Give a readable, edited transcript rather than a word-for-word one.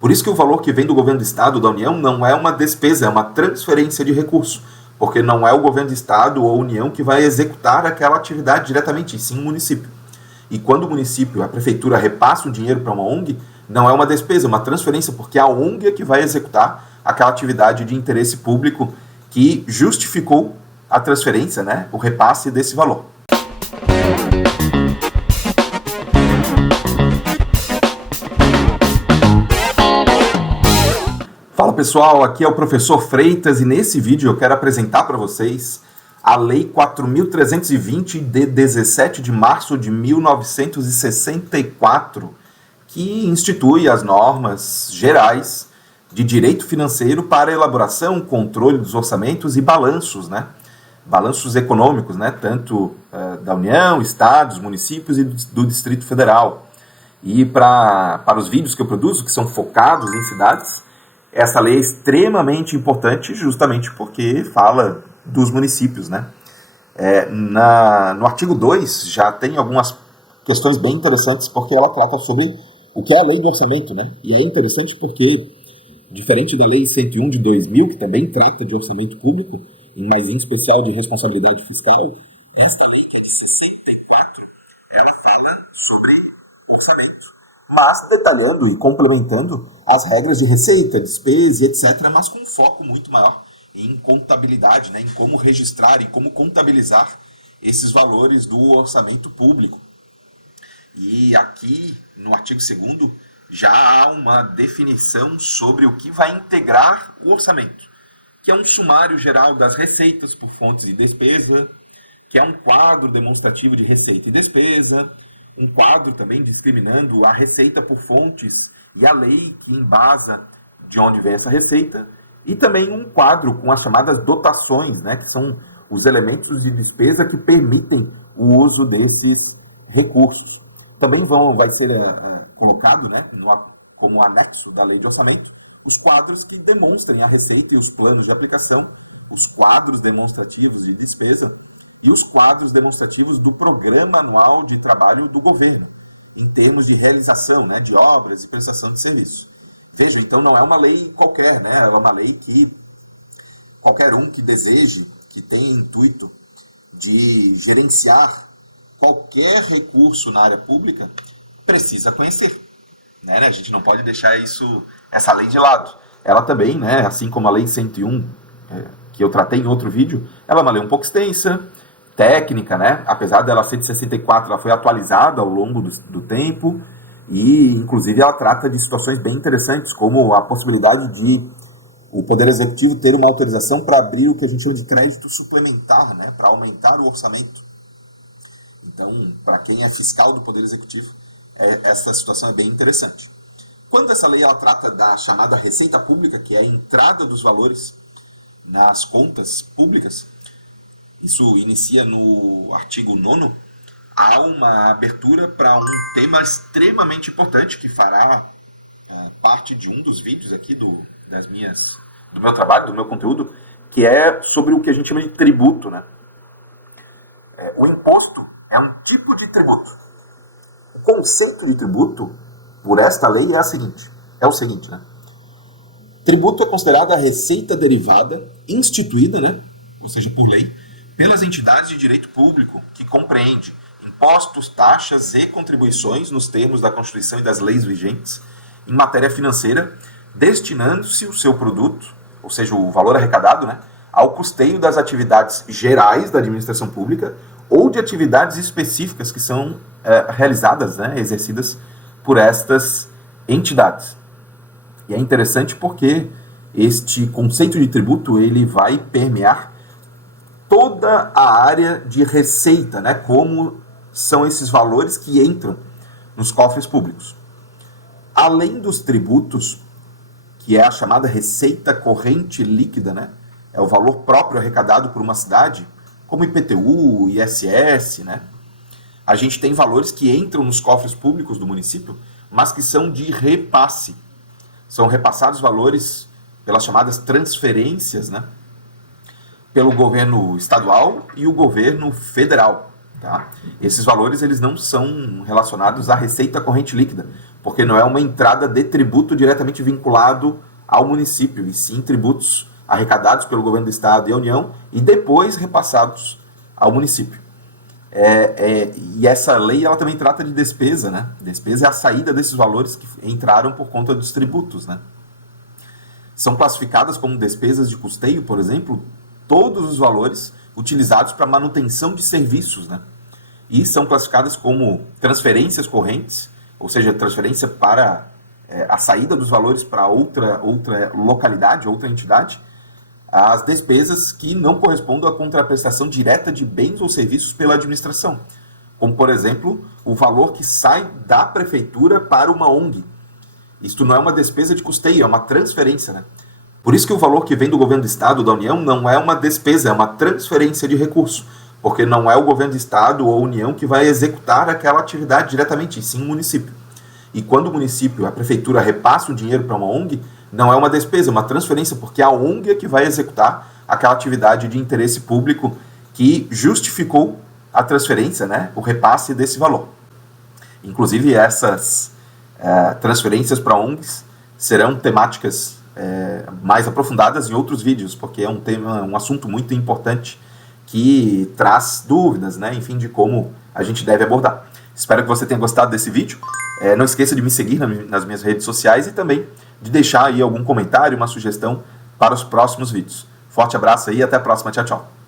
Por isso que o valor que vem do governo do Estado, da União, não é uma despesa, é uma transferência de recurso, porque não é o governo do Estado ou a União que vai executar aquela atividade diretamente, e sim o município. E quando o município, a prefeitura, repassa o dinheiro para uma ONG, não é uma despesa, é uma transferência, porque a ONG é que vai executar aquela atividade de interesse público que justificou a transferência, né, o repasse desse valor. Fala pessoal, aqui é o professor Freitas e nesse vídeo eu quero apresentar para vocês a Lei 4.320 de 17 de março de 1964, que institui as normas gerais de direito financeiro para elaboração, controle dos orçamentos e balanços, né? Balanços econômicos, né? Tanto da União, estados, municípios e do Distrito Federal. E para os vídeos que eu produzo, que são focados em cidades, essa lei é extremamente importante justamente porque fala dos municípios, né? No artigo 2 já tem algumas questões bem interessantes porque ela trata sobre o que é a lei de orçamento, né? E é interessante porque, diferente da lei 101 de 2000, que também trata de orçamento público, mas em especial de responsabilidade fiscal, esta lei que é de 64, ela fala sobre orçamento, mas detalhando e complementando as regras de receita, despesa e etc., mas com um foco muito maior em contabilidade, né, em como registrar e como contabilizar esses valores do orçamento público. E aqui, no artigo 2º, já há uma definição sobre o que vai integrar o orçamento, que é um sumário geral das receitas por fontes de despesa, que é um quadro demonstrativo de receita e despesa, um quadro também discriminando a receita por fontes e a lei que embasa de onde vem essa receita, e também um quadro com as chamadas dotações, né, que são os elementos de despesa que permitem o uso desses recursos. Também vai ser colocado, né, como anexo da lei de orçamento, os quadros que demonstrem a receita e os planos de aplicação, os quadros demonstrativos de despesa e os quadros demonstrativos do programa anual de trabalho do governo, em termos de realização, né, de obras e prestação de serviço. Veja, então não é uma lei qualquer, né, é uma lei que qualquer um que deseje, que tenha intuito de gerenciar qualquer recurso na área pública, precisa conhecer. Né? A gente não pode deixar essa lei de lado. Ela também, né, assim como a lei 101, que eu tratei em outro vídeo, ela é uma lei um pouco extensa, técnica, né? Apesar dela ser de 64, ela foi atualizada ao longo do tempo e, inclusive, ela trata de situações bem interessantes, como a possibilidade de o Poder Executivo ter uma autorização para abrir o que a gente chama de crédito suplementar, né? Para aumentar o orçamento. Então, para quem é fiscal do Poder Executivo, essa situação é bem interessante. Quando essa lei ela trata da chamada receita pública, que é a entrada dos valores nas contas públicas, isso inicia no artigo 9º, há uma abertura para um tema extremamente importante que fará parte de um dos vídeos aqui do meu trabalho, do meu conteúdo, que é sobre o que a gente chama de tributo, né? O imposto é um tipo de tributo. O conceito de tributo, por esta lei, é o seguinte, né? Tributo é considerada a receita derivada, instituída, né? Ou seja, por lei, pelas entidades de direito público, que compreende impostos, taxas e contribuições nos termos da Constituição e das leis vigentes em matéria financeira, destinando-se o seu produto, ou seja, o valor arrecadado, né, ao custeio das atividades gerais da administração pública ou de atividades específicas que são realizadas, né, exercidas por estas entidades. E é interessante porque este conceito de tributo ele vai permear toda a área de receita, né, como são esses valores que entram nos cofres públicos. Além dos tributos, que é a chamada receita corrente líquida, né, é o valor próprio arrecadado por uma cidade, como IPTU, ISS, né, a gente tem valores que entram nos cofres públicos do município, mas que são de repasse. São repassados valores pelas chamadas transferências, né, pelo governo estadual e o governo federal. Tá? Esses valores eles não são relacionados à receita corrente líquida, porque não é uma entrada de tributo diretamente vinculado ao município, e sim tributos arrecadados pelo governo do estado e a União e depois repassados ao município. E essa lei ela também trata de despesa, né? Despesa é a saída desses valores que entraram por conta dos tributos, né? São classificadas como despesas de custeio, por exemplo, todos os valores utilizados para manutenção de serviços, né? E são classificadas como transferências correntes, ou seja, transferência para a saída dos valores para outra localidade, outra entidade, as despesas que não correspondem à contraprestação direta de bens ou serviços pela administração, como, por exemplo, o valor que sai da prefeitura para uma ONG. Isto não é uma despesa de custeio, é uma transferência, né? Por isso que o valor que vem do governo do estado, da União, não é uma despesa, é uma transferência de recurso, porque não é o governo do estado ou a União que vai executar aquela atividade diretamente, e sim o município. E quando o município, a prefeitura, repassa o dinheiro para uma ONG, não é uma despesa, é uma transferência, porque a ONG é que vai executar aquela atividade de interesse público que justificou a transferência, né, o repasse desse valor. Inclusive, essas transferências para ONGs serão temáticas mais aprofundadas em outros vídeos, porque é um assunto muito importante que traz dúvidas, né, enfim, de como a gente deve abordar. Espero que você tenha gostado desse vídeo. Não esqueça de me seguir nas minhas redes sociais e também de deixar aí algum comentário, uma sugestão para os próximos vídeos. Forte abraço aí e até a próxima. Tchau, tchau.